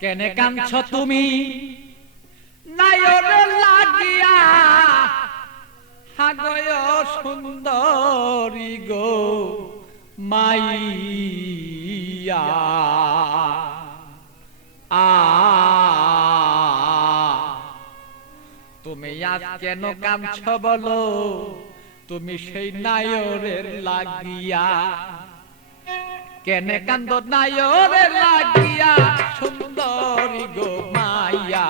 কেনে কাঁদছ তুমি নায়র লাগিয়া, হাগয় সুন্দরী গো মাইয়া। তুমি আজ কেন কাঁদছ বলো, তুমি সেই নায়রের লাগিয়া। কেনে কান্দ নায়রের লাগিয়া, সুন্দরী গো মাইয়া।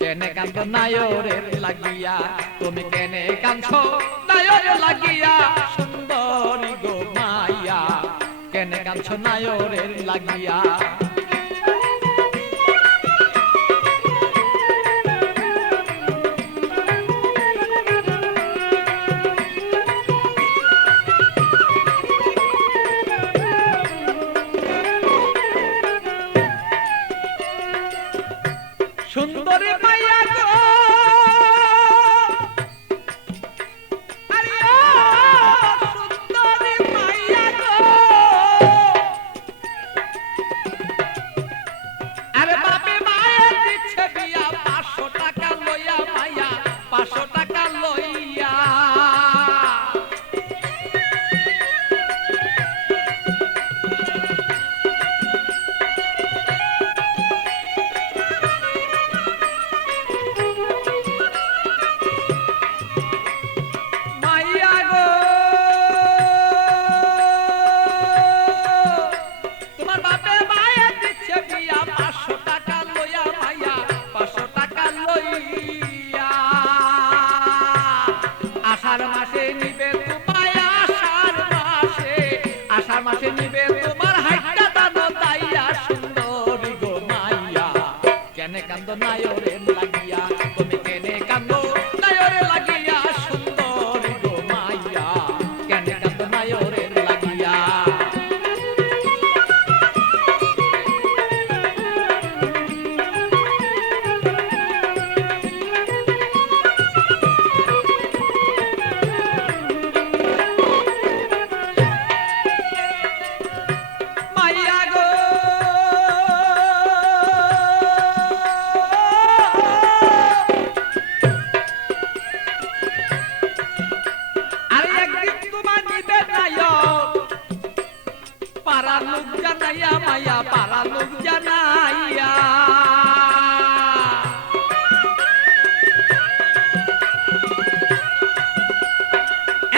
কেনে কান্দ নায়রের লাগিয়া, তুমি কেনে কাঁদছ নায়রের লাগিয়া, সুন্দরী গো মাইয়া। কেনে কাঁদছ নায়রের লাগিয়া। সুন্দরী মাইয়া গো, আরে ও সুন্দরী মাইয়া গো, আরে বাপে মায়ে দিচ্ছে বিয়া 500 টাকা লইয়া মাইয়া, 500 টাকা লইয়া। আষাঢ় মাসে নিবে তোমায়, আষাঢ় মাসে নিবে তোমার হাইটা দানো তাইয়া, সুন্দরী গো মাইয়া। কেনে কান্দ নায়রের লাগিয়া, তুমি কেনে কান্দ নায়রের লাগিয়া, সুন্দরী গো মাইয়া। কেনে কান্দ নায়রের লাগিয়া। পারা লোক জানাইয়া মাইয়া, পারা লোক জানাইয়া।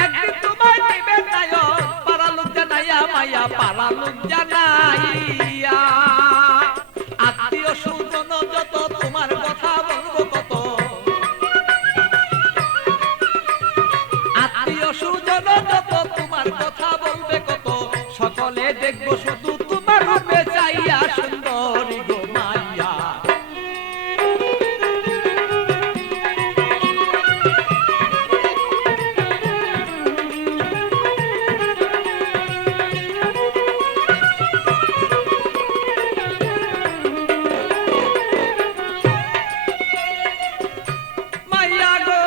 একদিন তোমায় নিবে নায়ক, পারা লোক জানাইয়া মাইয়া, পারা লোক জানাইয়া। আত্মীয় স্বজন যত তোমার কথা বলবো কত, আত্মীয় স্বজন যত তোমার কথা বলবে কত, সকলে দেখবো শুধু তোমার রূপে চাইয়া, সুন্দরী গো মাইয়া। মাইয়া গো,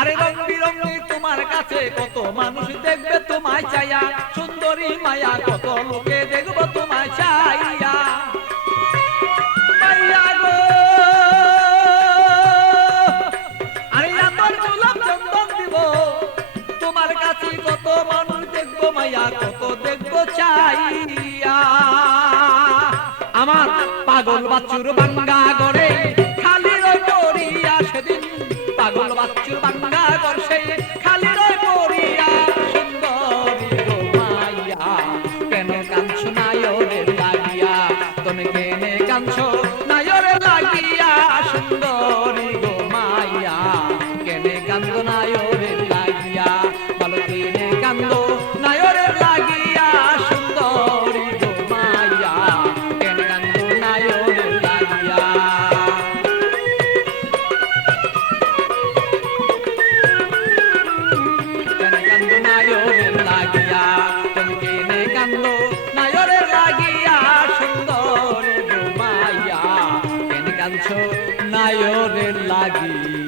আরে রং বিরঙি তোমার কাছে কত মানুষ দেখবে তোমায় চাইয়া, সুন্দরী মায়া কত লোকে দেখবো তোমায় চাইয়া। মাইয়া গো, আরে আমার গোলাপ চন্দন দিব তোমার কাছে, কত মানুষ দেখবো মাইয়া, কত দেখবো চাইয়া। আমার পাগল বাচ্চুর বাঙ্গা গড়ে খালি রই পড়িয়া, সেদিন পাগল বাচ্চুর বাঙ্গা গড়ে খালি রই পড়িয়া, সুন্দরী গো মাইয়া। কেন কাঁদছ নায়রের লাগিয়া, তুমি কেনে কাঁদছ নায়রের লাগিয়া, সুন্দরী গো মাইয়া। কেনে কান্দ নায়রের লাগিয়া, বলো কেনে কান্দ নায়রের লাগিয়া, সুন্দরী গো মাইয়া। কেনে কান্দ নায়রের লাগিয়া। কাঁদছো নায়রের লাগিয়া।